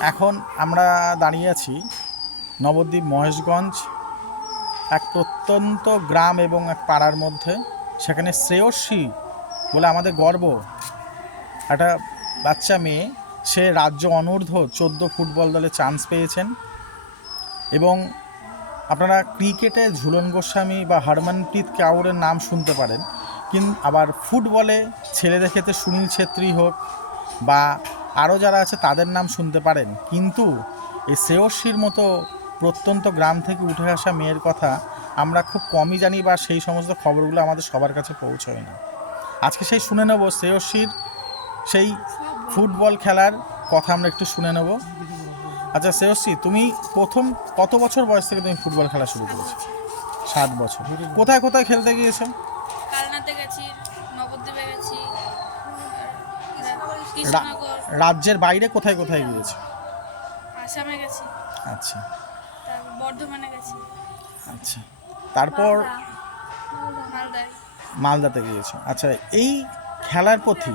এখন আমরা দাঁড়িয়ে আছি নবদ্বীপ মহেশগঞ্জ, এক প্রত্যন্ত গ্রাম এবং এক পাড়ার মধ্যে। সেখানে শ্রেয়সী বলে আমাদের গর্ব। একটা বাচ্চা মেয়ে, সে রাজ্য অনূর্ধ্ব চোদ্দ ফুটবল দলে চান্স পেয়েছেন। এবং আপনারা ক্রিকেটে ঝুলন গোস্বামী বা হরমনপ্রীত কাউরের নাম শুনতে পারেন। কিন্তু আবার ফুটবলে ছেলেদের ক্ষেত্রে সুনীল ছেত্রী হোক বা আরও যারা আছে তাদের নাম শুনতে পারেন। কিন্তু এই শ্রেয়সীর মতো প্রত্যন্ত গ্রাম থেকে উঠে আসা মেয়ের কথা আমরা খুব কমই জানি বা সেই সমস্ত খবরগুলো আমাদের সবার কাছে পৌঁছয় না। আজকে সেই শুনে নেব শ্রেয়সীর সেই ফুটবল খেলার কথা আমরা একটু শুনে নেব। আচ্ছা শ্রেয়সী তুমি প্রথম কত বছর বয়স থেকে তুমি ফুটবল খেলা শুরু করেছ? সাত বছর। কোথায় কোথায় খেলতে গিয়েছো? কালনাতে গেছি নবদ্বীপে গেছি রাজ্যের বাইরে কোথায় কোথায় গিয়েছো? আসামে গেছি। আচ্ছা। তারপর বর্ধমানে গেছি। আচ্ছা। তারপর? মালদাতে গিয়েছো। আচ্ছা এই খেলার প্রতি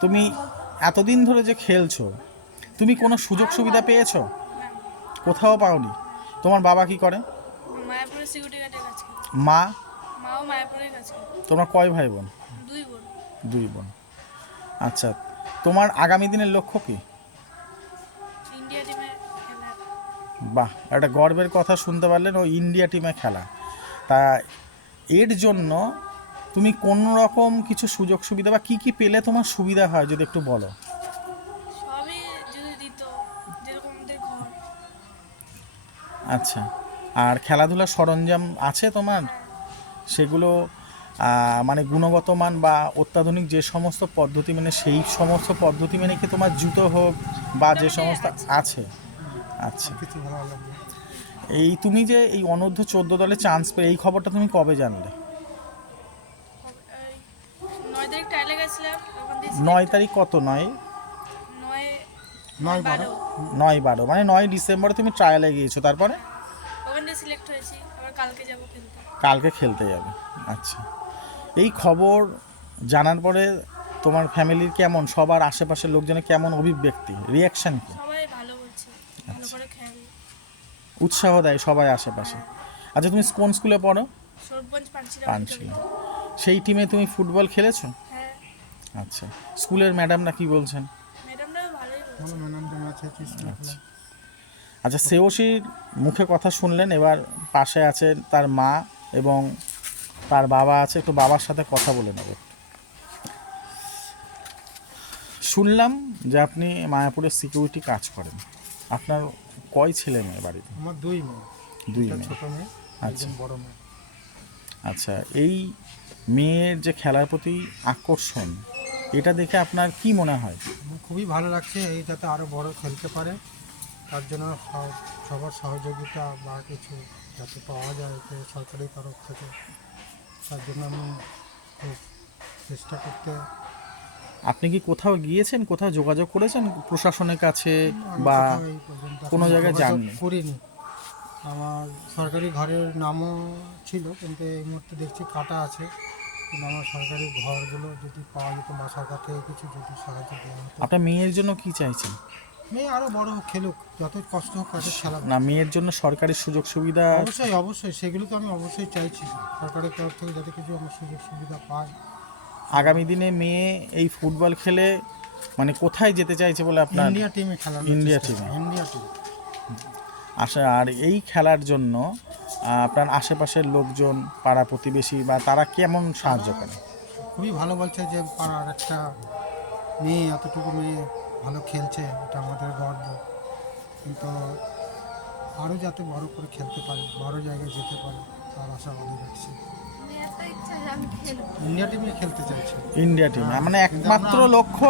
তুমি এতদিন ধরে যে খেলছো তুমি কোনো সুযোগ সুবিধা পেয়েছ? কোথাও পাওনি? তোমার বাবা কি করে? মায়াপুরে সিকিউরিটি গার্ডের কাছে মা? মাও মায়াপুরের কাছে তোমরা কয় ভাই বোন? দুই বোন। দুই বোন। আচ্ছা তোমার আগামী দিনের লক্ষ্য কি? বাহ একটা গর্বের কথা শুনতে পারলেন ও ইন্ডিয়া টিমে খেলা। তা এর জন্য তুমি কোন রকম কিছু সুযোগ সুবিধা বা কি কি পেলে তোমার সুবিধা হয় যদি একটু বলো? আচ্ছা আর খেলাধুলার সরঞ্জাম আছে তোমার? সেগুলো মানে গুণগত মান বা অত্যাধুনিক যে সমস্ত পদ্ধতি মানে সেই সমস্ত পদ্ধতি মেনে কি তোমার জুতো হোক বা যে সমস্ত আছে। আচ্ছা। কিছু ভালো লাগবে এই তুমি যে এই অনূর্ধ্ব চোদ্দ দলে চান্স পেয়ে এই খবরটা তুমি কবে জানলে? নয় তারিখ কত নয়? নয় বারো। নয় বারো মানে নয় ডিসেম্বরে তুমি ট্রায়ালে গিয়েছো তারপরে? ওখান দিয়ে সিলেক্ট হয়েছি আবার কালকে যাব খেলতে। কালকে খেলতে যাবে আচ্ছা। এই খবর জানার পরে তোমার ফ্যামিলির কেমন? সবার আশেপাশের লোকজনের কেমন অভিব্যক্তি? রিয়াকশন কি? সবাই ভালো বলছে। ভালো আচ্ছা। উৎসাহ দেয় সবাই আশেপাশে। আচ্ছা তুমি কোন স্কুলে পড়ো? পানশিলা সেই টিমে তুমি ফুটবল খেলেছো? হ্যাঁ। আচ্ছা। স্কুলের ম্যাডামরা কি বলছেন? আচ্ছা। আচ্ছা শ্রেয়সীর মুখে কথা শুনলেন এবার পাশে আছে তার মা এবং তার বাবা আছে একটু বাবার সাথে কথা বলে নেব। শুনলাম যে আপনি মায়াপুরের সিকিউরিটি কাজ করেন। আপনার কয় ছেলে মেয়ে বাড়িতে? আমার দুই মেয়ে। দুই মেয়ে। ছোট মেয়ে আচ্ছা। বড় মেয়ে। আচ্ছা এই মেয়ের যে খেলার প্রতি আকর্ষণ এটা দেখে আপনার কি মনে হয়? খুবই ভালো লাগছে এই যাতে আরও বড় খেলতে পারে। তার জন্য সবার সহযোগিতা বা কিছু যাতে পাওয়া যায় সরকারি তরফ থেকে। তার জন্য আমি খুব চেষ্টা করতে আপনি কি কোথাও গিয়েছেন? কোথাও যোগাযোগ করেছেন? প্রশাসনের কাছে বা কোনো জায়গায় যাননি? করিনি। আমার সরকারি ঘরের নামও ছিল কিন্তু এই মুহূর্তে দেখছি কাটা আছে। কিন্তু আমার সরকারি ঘরগুলো যদি পাওয়া যেত বা সরকার থেকে কিছু যদি সাহায্য দেওয়া আপনার মেয়ের জন্য কি চাইছেন? মেয়ে আরও বড় খেলুক যত কষ্ট হোক তাদের খেলা না মেয়ের জন্য সরকারি সুযোগ সুবিধা অবশ্যই অবশ্যই সেগুলো তো আমি অবশ্যই চাইছি। সরকারের তরফ থেকে যাতে কিছু আমার সুযোগ সুবিধা পায় আগামী দিনে মেয়ে এই ফুটবল খেলে মানে কোথায় যেতে চাইছে বলে আপনার ইন্ডিয়া টিমে খেলা ইন্ডিয়া টিমে। ইন্ডিয়া টিম আশা আর এই খেলার জন্য আপনার আশেপাশের লোকজন পাড়া প্রতিবেশী বা তারা কেমন সাহায্য করে? খুবই ভালো বলছে যে পাড়ার একটা মেয়ে এতটুকু মেয়ে ভালো খেলছে এটা আমাদের গর্ব। কিন্তু আরও যাতে বড় করে খেলতে পারে বড় জায়গায় যেতে পারে তার আশাবাদী রাখছি ইন্ডিয়া টিমে খেলতে চাইছে। ইন্ডিয়া টিমে মানে একমাত্র লক্ষ্য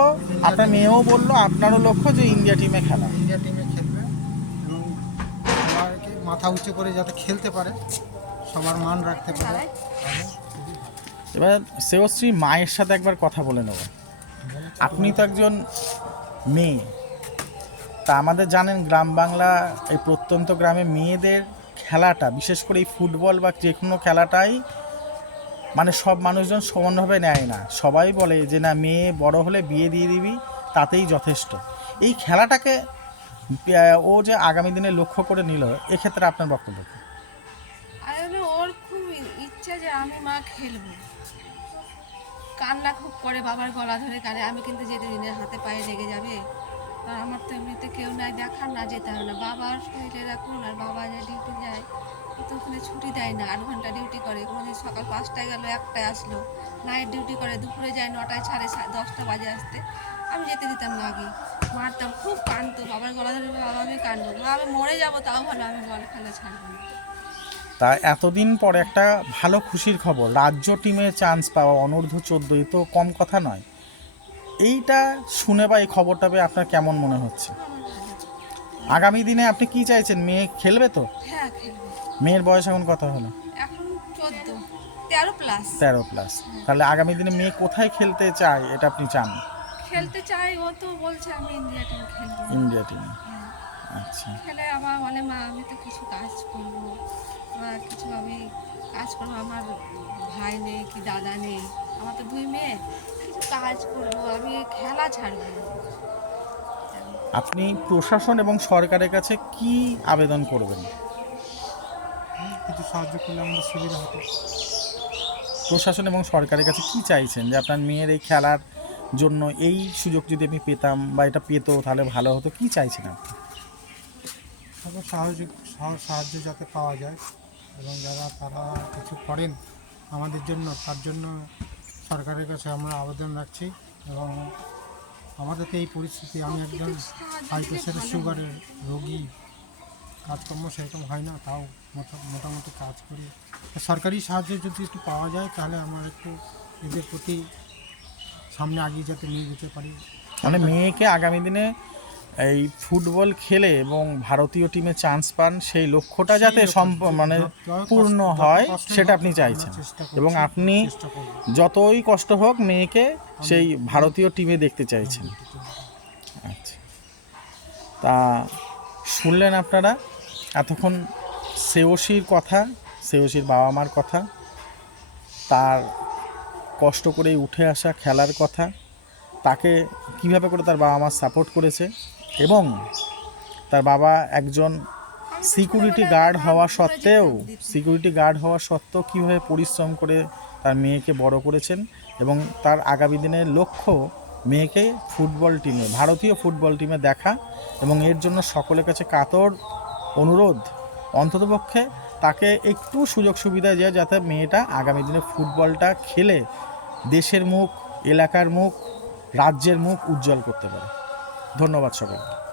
আপনার মেয়েও বলল আপনারও লক্ষ্য যে ইন্ডিয়া টিমে খেলা। ইন্ডিয়া টিমে খেলবে এবং সবাইকে মাথা উঁচু করে যাতে খেলতে পারে সবার মান রাখতে পারে। এবার শ্রেয়শ্রী মায়ের সাথে একবার কথা বলে নেব। আপনি তো একজন মেয়ে। তা আমাদের জানেন গ্রাম বাংলা এই প্রত্যন্ত গ্রামে মেয়েদের খেলাটা, বিশেষ করে এই ফুটবল বা যে কোনো খেলাটাই মানে সব মানুষজন সমানভাবে নেয় না। সবাই বলে যে, না, মেয়ে বড় হলে বিয়ে দিয়ে দিবি, তাতেই যথেষ্ট। এই খেলাটাকে ও যে আগামী দিনে লক্ষ্য করে নিল, এক্ষেত্রে আপনার বক্তব্য ওর খুব ইচ্ছা যে আমি মা কান্না খুব করে বাবার গলা ধরে কানে, আমি কিন্তু যেতে দিনে হাতে পায়ে লেগে যাবে। আর আমার তো এমনিতে কেউ নাই, দেখার না যেতে হবে না। বাবার শরীরে রাখুন আর বাবা যে ডিউটি যায়, ও তো ওখানে ছুটি দেয় না, আট ঘণ্টা ডিউটি করে। কোনোদিন সকাল পাঁচটায় গেল, একটায় আসলো। নাইট ডিউটি করে, দুপুরে যায় নটায় ছাড়ে সা- দশটা বাজে আসতে। আমি যেতে দিতাম না আগে। মারতাম, খুব কানতো বাবার গলা ধরে বাবা আমি কানবো আমি মরে যাব, তাও ভালো আমি বল, খেলা ছাড়বো না। তা এতদিন পর একটা ভালো খুশির খবর রাজ্য টিমে চান্স পাওয়া অনূর্ধ্ব চোদ্দ এ তো কম কথা নয়। এইটা শুনে বা এই খবরটা পেয়ে আপনার কেমন মনে হচ্ছে? আগামী দিনে আপনি কি চাইছেন মেয়ে খেলবে তো? হ্যাঁ মেয়ের বয়স এখন কত হলো? তেরো প্লাস তাহলে আগামী দিনে মেয়ে কোথায় খেলতে চায় এটা আপনি চান? খেলতে চাই ও তো বলছে আমি ইন্ডিয়া টিম খেলব। ইন্ডিয়া টিমে। আচ্ছা। খেলে আমার বলে মা আমি তো কিছু কাজ করব। বা কিছু আমি কাজ করব। আমার ভাই নেই কি দাদা নেই আমার তো দুই মেয়ে কিছু কাজ করব আমি খেলা ছাড়বো। না। আপনি প্রশাসন এবং সরকারের কাছে কি আবেদন করবেন? কিছু সাহায্য করলে আমাদের সুবিধা হতো। প্রশাসন এবং সরকারের কাছে কি চাইছেন? যে আপনার মেয়ের এই খেলার জন্য এই সুযোগ যদি আমি পেতাম বা এটা পেতো তাহলে ভালো হতো। কি চাইছেন আপনি? তারপর সাহায্য সাহায্য যাতে পাওয়া যায় এবং যারা, তারা কিছু করেন আমাদের জন্য, তার জন্য সরকারের কাছে আমরা আবেদন রাখছি এবং আমাদের তো এই পরিস্থিতি, আমি একজন হাই প্রেশারের সুগারের রোগী, কাজকর্ম সেরকম হয় না, তাও মোটা- মোটামুটি কাজ করি। সরকারি সাহায্য যদি একটু পাওয়া যায়, তাহলে আমরা একটু এদের প্রতি সামনে আগিয়ে যাতে নিয়ে যেতে পারি। মানে মেয়েকে আগামী দিনে এই ফুটবল খেলে এবং ভারতীয় টিমে চান্স পান সেই লক্ষ্যটা যাতে মানে পূর্ণ হয় সেটা আপনি চাইছেন। এবং আপনি যতই কষ্ট হোক মেয়েকে সেই ভারতীয় টিমে দেখতে চাইছেন। আচ্ছা। তা শুনলেন আপনারা এতক্ষণ সেওসির কথা সেওসির বাবা মার কথা তার কষ্ট করে উঠে আসা খেলার কথা তাকে কীভাবে করে তার বাবা মা সাপোর্ট করেছে এবং তার বাবা একজন সিকিউরিটি গার্ড হওয়া সত্ত্বেও সিকিউরিটি গার্ড হওয়া সত্ত্বেও কীভাবে পরিশ্রম করে তার মেয়েকে বড় করেছেন এবং তার আগামী দিনের লক্ষ্য মেয়েকে ফুটবল টিমে ভারতীয় ফুটবল টিমে দেখা এবং এর জন্য সকলের কাছে কাতর অনুরোধ। অন্ততপক্ষে তাকে একটু সুযোগ সুবিধা দেওয়া যাতে মেয়েটা আগামী দিনে ফুটবলটা খেলে দেশের মুখ, এলাকার মুখ, রাজ্যের মুখ উজ্জ্বল করতে পারে। ধন্যবাদ সকলকে